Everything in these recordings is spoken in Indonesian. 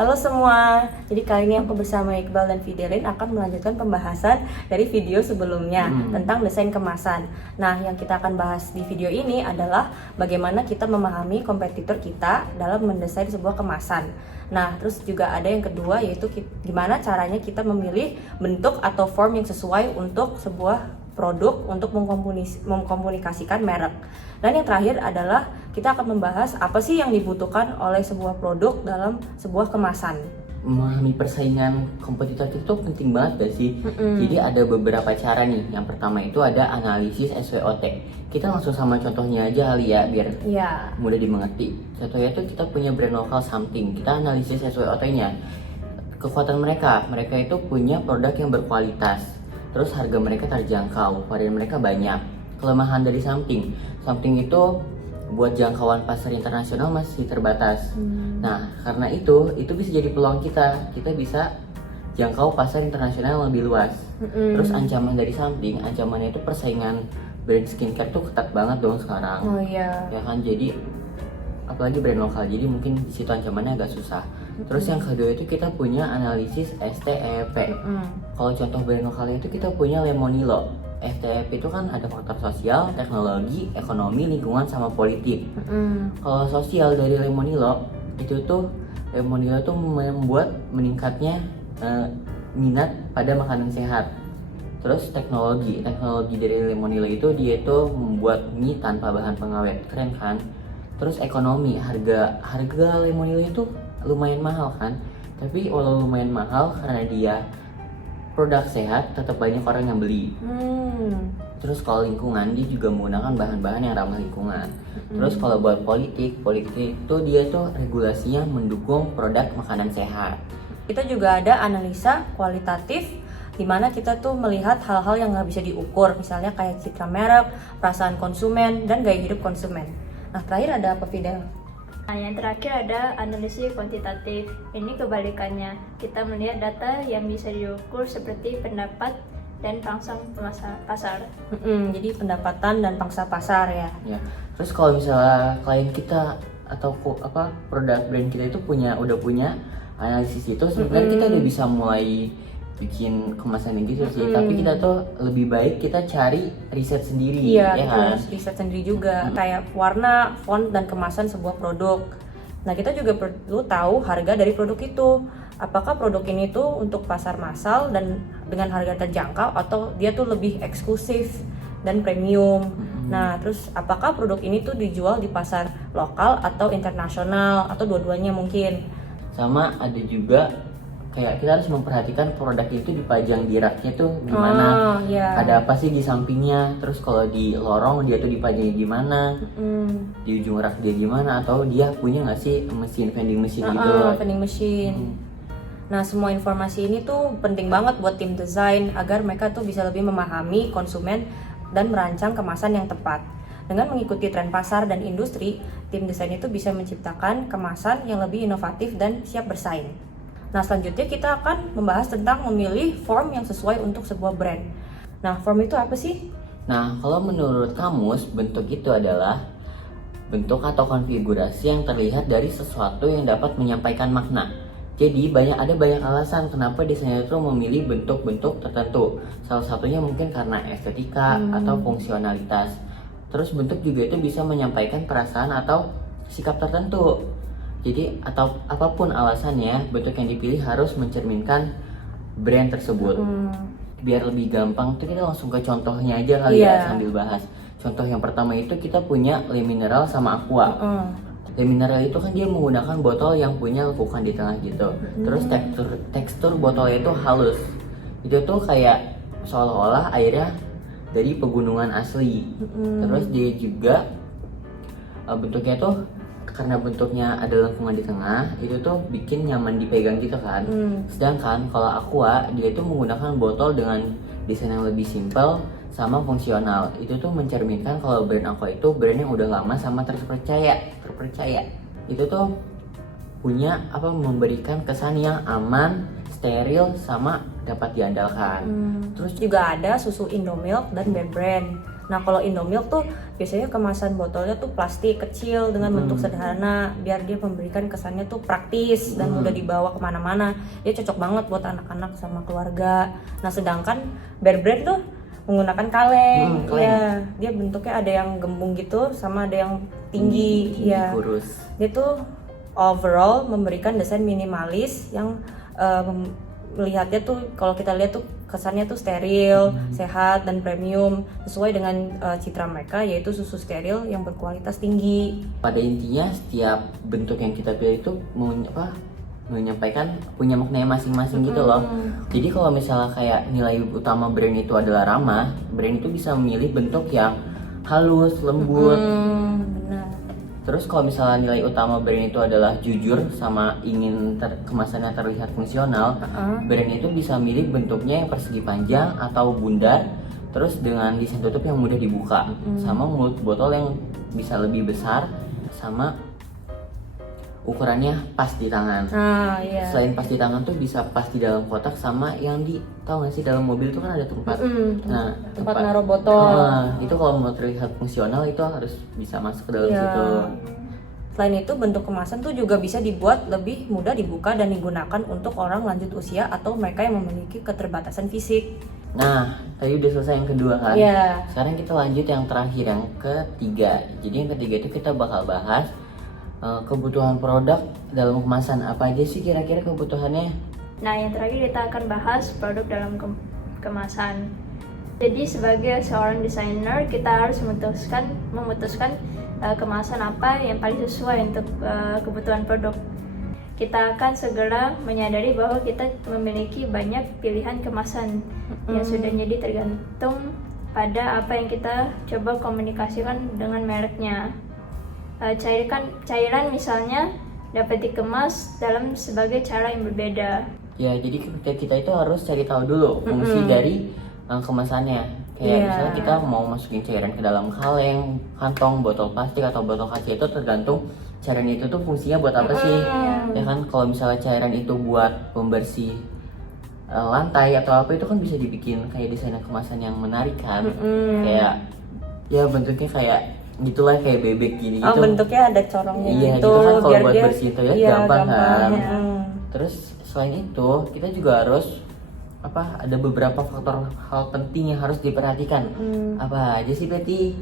Halo semua, jadi kali ini aku bersama Iqbal dan Fidelin akan melanjutkan pembahasan dari video sebelumnya tentang desain kemasan. Nah, yang kita akan bahas di video ini adalah bagaimana kita memahami kompetitor kita dalam mendesain sebuah kemasan. Nah, terus juga ada yang kedua yaitu gimana caranya kita memilih bentuk atau form yang sesuai untuk sebuah produk untuk mengkomunikasikan merek. Dan yang terakhir adalah kita akan membahas apa sih yang dibutuhkan oleh sebuah produk dalam sebuah kemasan. Memahami persaingan kompetitor itu penting banget gak sih? Jadi ada beberapa cara nih. Yang pertama itu ada analisis SWOT. Kita langsung sama contohnya aja kali ya biar mudah dimengerti. Contohnya itu kita punya brand lokal something. Kita analisis SWOT-nya. Kekuatan mereka itu punya produk yang berkualitas. Terus harga mereka terjangkau, varian mereka banyak. Kelemahan dari something itu buat jangkauan pasar internasional masih terbatas. Nah, karena itu bisa jadi peluang kita. Kita bisa jangkau pasar internasional yang lebih luas. Terus ancaman dari something, ancamannya itu persaingan brand skincare tuh ketat banget dong sekarang. Oh iya. Ya kan, jadi apalagi brand lokal, jadi mungkin di situ ancamannya agak susah. Terus yang kedua itu kita punya analisis STEP. Kalau contoh brand lokalnya itu kita punya Lemonilo. STEP itu kan ada faktor sosial, teknologi, ekonomi, lingkungan, sama politik. Kalau sosial dari Lemonilo itu tuh Lemonilo tuh membuat meningkatnya minat pada makanan sehat. Terus teknologi dari Lemonilo itu dia itu membuat mie tanpa bahan pengawet, keren kan? Terus ekonomi, harga Lemonilo itu lumayan mahal kan? Tapi walau lumayan mahal karena dia produk sehat, tetap banyak orang yang beli. Terus kalau lingkungan, dia juga menggunakan bahan-bahan yang ramah lingkungan. Terus kalau buat politik itu dia tuh regulasinya mendukung produk makanan sehat. Kita juga ada analisa kualitatif, di mana kita tuh melihat hal-hal yang nggak bisa diukur, misalnya kayak citra merek, perasaan konsumen, dan gaya hidup konsumen. Nah, terakhir ada apa, Fidel? Nah, yang terakhir ada analisis kuantitatif. Ini kebalikannya. Kita melihat data yang bisa diukur seperti pendapat dan pangsa pasar. Jadi pendapatan dan pangsa pasar ya. Terus kalau misalnya klien kita atau produk brand kita itu udah punya analisis itu, sebenarnya kita udah bisa mulai bikin kemasan gitu sih. Tapi kita tuh lebih baik kita cari riset sendiri. Iya, ya kita kan? harus riset sendiri juga, kayak warna, font, dan kemasan sebuah produk. Nah, kita juga perlu tahu harga dari produk itu. Apakah produk ini tuh untuk pasar massal dan dengan harga terjangkau, atau dia tuh lebih eksklusif dan premium. Nah, terus apakah produk ini tuh dijual di pasar lokal atau internasional, atau dua-duanya mungkin. Sama ada juga kayak kita harus memperhatikan produk itu dipajang di raknya tuh gimana, ada apa sih di sampingnya, terus kalau di lorong dia tuh dipajangnya gimana, di ujung rak dia gimana, atau dia punya nggak sih vending machine gitu. Vending machine. Nah, semua informasi ini tuh penting banget buat tim desain agar mereka tuh bisa lebih memahami konsumen dan merancang kemasan yang tepat. Dengan mengikuti tren pasar dan industri, tim desain itu bisa menciptakan kemasan yang lebih inovatif dan siap bersaing. Nah, selanjutnya kita akan membahas tentang memilih form yang sesuai untuk sebuah brand. Nah, form itu apa sih? Nah, kalau menurut kamus, bentuk itu adalah bentuk atau konfigurasi yang terlihat dari sesuatu yang dapat menyampaikan makna. Jadi ada banyak alasan kenapa desainer itu memilih bentuk-bentuk tertentu. Salah satunya mungkin karena estetika atau fungsionalitas. Terus bentuk juga itu bisa menyampaikan perasaan atau sikap tertentu. Jadi atau apapun alasannya, bentuk yang dipilih harus mencerminkan brand tersebut. Biar lebih gampang tuh kita langsung ke contohnya aja kali ya sambil bahas. Contoh yang pertama itu kita punya Le Mineral sama Aqua. Le Mineral itu kan dia menggunakan botol yang punya lekukan di tengah gitu. Terus tekstur botolnya itu halus. Itu tuh kayak seolah-olah airnya dari pegunungan asli. Terus dia juga bentuknya tuh karena bentuknya ada lengkungan di tengah, itu tuh bikin nyaman dipegang gitu kan. Sedangkan kalau Aqua, dia tuh menggunakan botol dengan desain yang lebih simpel sama fungsional. Itu tuh mencerminkan kalau brand Aqua itu brand yang udah lama sama terpercaya. Itu tuh punya memberikan kesan yang aman, steril, sama dapat diandalkan. Terus juga ada susu Indomilk dan Bear Brand. Nah, kalau Indomilk tuh biasanya kemasan botolnya tuh plastik kecil dengan bentuk sederhana biar dia memberikan kesannya tuh praktis dan mudah dibawa kemana-mana. Dia cocok banget buat anak-anak sama keluarga. Nah sedangkan Bear Brand tuh menggunakan kaleng. Ya, dia bentuknya ada yang gembung gitu sama ada yang tinggi. Ya, kurus. dia tuh overall memberikan desain minimalis yang melihatnya tuh kalau kita lihat tuh kesannya tuh steril, sehat dan premium sesuai dengan citra mereka yaitu susu steril yang berkualitas tinggi. Pada intinya setiap bentuk yang kita pilih itu menyampaikan punya maknanya masing-masing gitu loh. Jadi kalau misalnya kayak nilai utama brand itu adalah ramah, brand itu bisa memilih bentuk yang halus, lembut. Benar. Terus kalau misalnya nilai utama brand itu adalah jujur sama ingin kemasannya terlihat fungsional, brand itu bisa milih bentuknya yang persegi panjang atau bundar, terus dengan desain tutup yang mudah dibuka, sama mulut botol yang bisa lebih besar, sama ukurannya pas di tangan. Iya. Selain pas di tangan tuh bisa pas di dalam kotak sama yang tahu nggak sih dalam mobil itu kan ada tempat. Nah, tempat naruh botol. Itu kalau mau terlihat fungsional itu harus bisa masuk ke dalam Iya. situ. Selain itu bentuk kemasan tuh juga bisa dibuat lebih mudah dibuka dan digunakan untuk orang lanjut usia atau mereka yang memiliki keterbatasan fisik. Nah, tadi udah selesai yang kedua kan? Iya. Sekarang kita lanjut yang terakhir, yang ketiga. Jadi yang ketiga itu kita bakal bahas kebutuhan produk dalam kemasan. Apa aja sih kira-kira kebutuhannya? Nah, yang terakhir kita akan bahas produk dalam kemasan. Jadi sebagai seorang desainer kita harus memutuskan kemasan apa yang paling sesuai untuk kebutuhan produk. Kita akan segera menyadari bahwa kita memiliki banyak pilihan kemasan yang sudah jadi tergantung pada apa yang kita coba komunikasikan dengan mereknya. Cairan misalnya dapat dikemas dalam sebagai cara yang berbeda. Ya, jadi kita itu harus cari tahu dulu fungsi dari kemasannya. Kayak misalnya kita mau masukin cairan ke dalam kaleng, kantong, botol plastik atau botol kaca itu tergantung cairan itu tuh fungsinya buat apa sih. Ya kan, kalau misalnya cairan itu buat pembersih lantai atau apa itu kan bisa dibikin kayak desain kemasan yang menarik kan. Kayak ya bentuknya kayak gitulah kayak bebek gini gitu. Bentuknya ada corongnya Iya, gitu, gitu kan kalau biar buat dia bersihin toilet gampang kan. Terus Terus selain itu kita juga harus ada beberapa faktor hal penting yang harus diperhatikan. Apa aja sih Betty?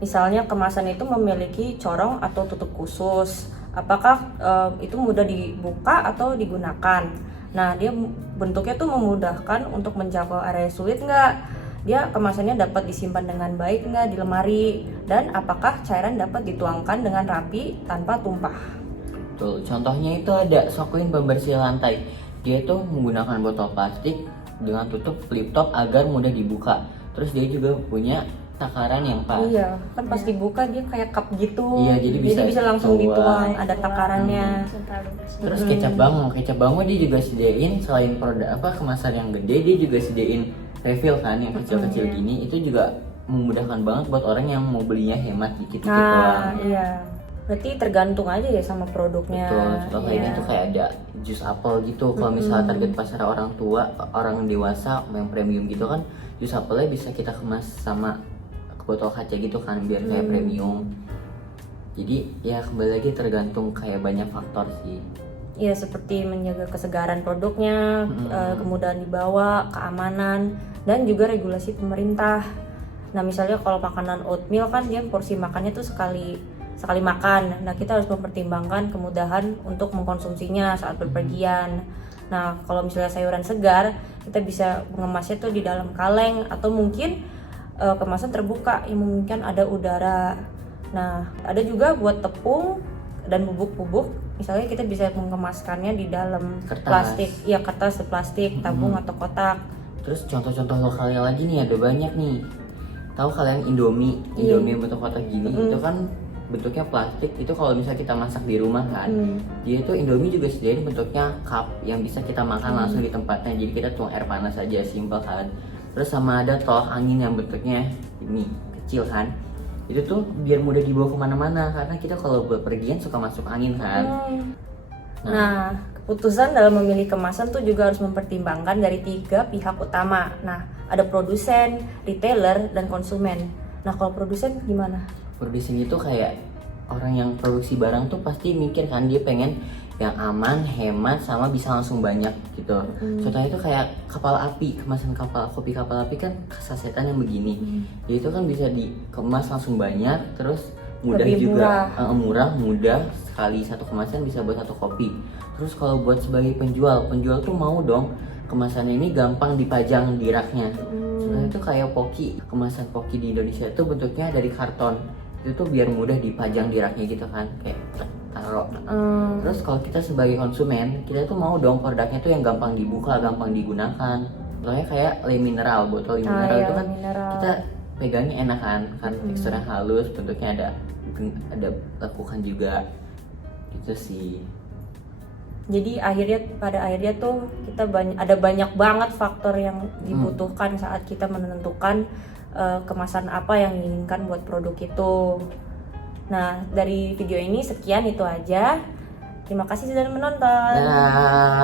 misalnya kemasan itu memiliki corong atau tutup khusus. Apakah itu mudah dibuka atau digunakan? Nah, dia bentuknya tuh memudahkan untuk menjangkau area sulit nggak? Dia kemasannya dapat disimpan dengan baik nggak di lemari? Dan apakah cairan dapat dituangkan dengan rapi tanpa tumpah? Tuh, contohnya itu ada Soklin pembersih lantai. Dia itu menggunakan botol plastik dengan tutup flip top agar mudah dibuka. Terus dia juga punya takaran yang pas. Iya, kan pas dibuka dia kayak cup gitu. Iya, jadi bisa langsung dituang. dituang, ada takarannya. Terus kecap bango dia juga sediain selain produk kemasan yang gede, dia juga sediain refill kan yang kecil-kecil gini. Itu juga memudahkan banget buat orang yang mau belinya hemat dikit-dikit doang. Iya. Berarti tergantung aja ya sama produknya. Betul, contoh kayak gitu kayak ada jus apel gitu. Kalau misalnya target pasar orang tua, orang dewasa yang premium gitu kan, jus apelnya bisa kita kemas sama botol kaca gitu kan biar kayak premium. Jadi ya kembali lagi tergantung kayak banyak faktor sih. Iya, seperti menjaga kesegaran produknya, kemudahan dibawa, keamanan, dan juga regulasi pemerintah. Nah, misalnya kalau makanan oatmeal kan dia porsi makannya tuh sekali makan. Nah, kita harus mempertimbangkan kemudahan untuk mengkonsumsinya saat berpergian. Nah, kalau misalnya sayuran segar, kita bisa mengemasnya tuh di dalam kaleng atau mungkin kemasan terbuka yang memungkinkan ada udara. Nah, ada juga buat tepung dan bubuk-bubuk. Misalnya kita bisa mengemaskannya di dalam plastik, ya kertas plastik, tabung atau kotak. Terus contoh-contoh lokalnya lagi nih ada banyak nih. Tahu kalian Indomie yang bentuk kotak gini itu kan bentuknya plastik. Itu kalau misalnya kita masak di rumah kan, dia itu Indomie juga sediain bentuknya cup yang bisa kita makan langsung di tempatnya. Jadi kita tuang air panas aja, simpel kan. Terus sama ada tolak angin yang bentuknya ini kecil kan. Itu tuh biar mudah dibawa kemana-mana karena kita kalau bepergian suka masuk angin kan. Nah, keputusan dalam memilih kemasan tuh juga harus mempertimbangkan dari 3 pihak utama. Nah, ada produsen, retailer, dan konsumen. Nah, kalau produsen gimana? Produsen itu kayak orang yang produksi barang tuh pasti mikir kan, dia pengen yang aman, hemat, sama bisa langsung banyak gitu. Contohnya itu kayak kapal api, kemasan kopi kapal api kan sasetan yang begini. Jadi itu kan bisa dikemas langsung banyak, terus mudah Lebih juga, murah, mudah, sekali satu kemasan bisa buat satu kopi. Terus kalau buat sebagai penjual tuh mau dong kemasannya ini gampang dipajang di raknya. Contohnya itu kayak Pocky, kemasan Pocky di Indonesia itu bentuknya dari karton. Itu tuh biar mudah dipajang di raknya gitu kan, kayak taruh. Terus kalau kita sebagai konsumen, kita tuh mau dong produknya tuh yang gampang dibuka, gampang digunakan. Contohnya kayak Le Mineral, botol Le Mineral itu kan kita pegangnya enak kan teksturnya halus, bentuknya ada lekukan juga gitu sih. Jadi pada akhirnya tuh kita ada banyak banget faktor yang dibutuhkan saat kita menentukan kemasan apa yang diinginkan buat produk itu. Nah, dari video ini sekian itu aja. Terima kasih sudah menonton. Dadah.